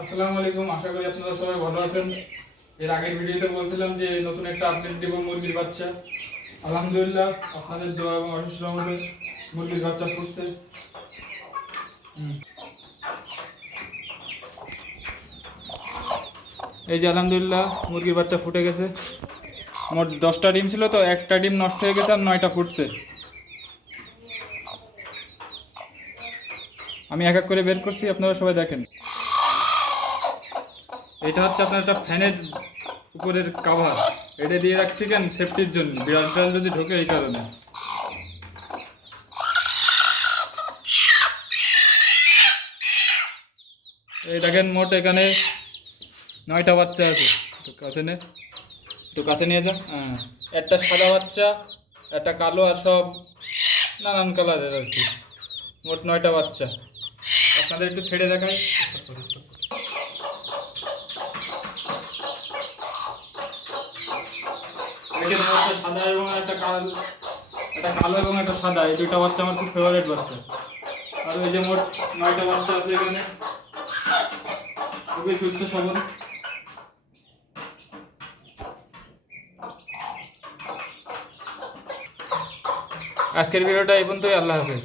আসসালামু আলাইকুম, আশা করি আপনারা সবাই ভালো আছেন। এর আগের ভিডিওতে বলছিলাম যে নতুন একটা আপডেট দেব মুরগির বাচ্চা। আলহামদুলিল্লাহ আপনাদের দোয়া এবং অশেষ রহমতে মুরগির বাচ্চা ফুটছে। এই যে আলহামদুলিল্লাহ মুরগির বাচ্চা ফুটে গেছে। মোট 10টা ডিম ছিল, তো একটা ডিম নষ্ট হয়ে গেছে আর 9টা ফুটছে। আমি এক এক করে বের করছি, আপনারা সবাই দেখেন। এটা হচ্ছে আপনার একটা ফ্যানের উপরের কাভার, এটা দিয়ে রাখছি কেন, সেফটির জন্য, বিড়াল টিড়াল যদি ঢোকে এই কারণে। এই দেখেন মোট এখানে 9টা বাচ্চা আছে। তো কাছে নে, একটু কাছে নিয়ে যা। হ্যাঁ, একটা সাদা বাচ্চা, একটা কালো, আর সব নানান কালারের আর কি। মোট 9টা বাচ্চা। আপনাদের একটু ছেড়ে দেখাই। দেখেন একটা সাদা এবং একটা কালো, একটা কালো এবং একটা সাদা, এই দুইটা বাচ্চা আমার খুব ফেভারিট বাচ্চা। আর ওই যে মোট 9টা বাচ্চা আছে এখানে, খুবই সুস্থ সবল। আজকের ভিডিওটা এই পর্যন্তই। আল্লাহ হাফেজ।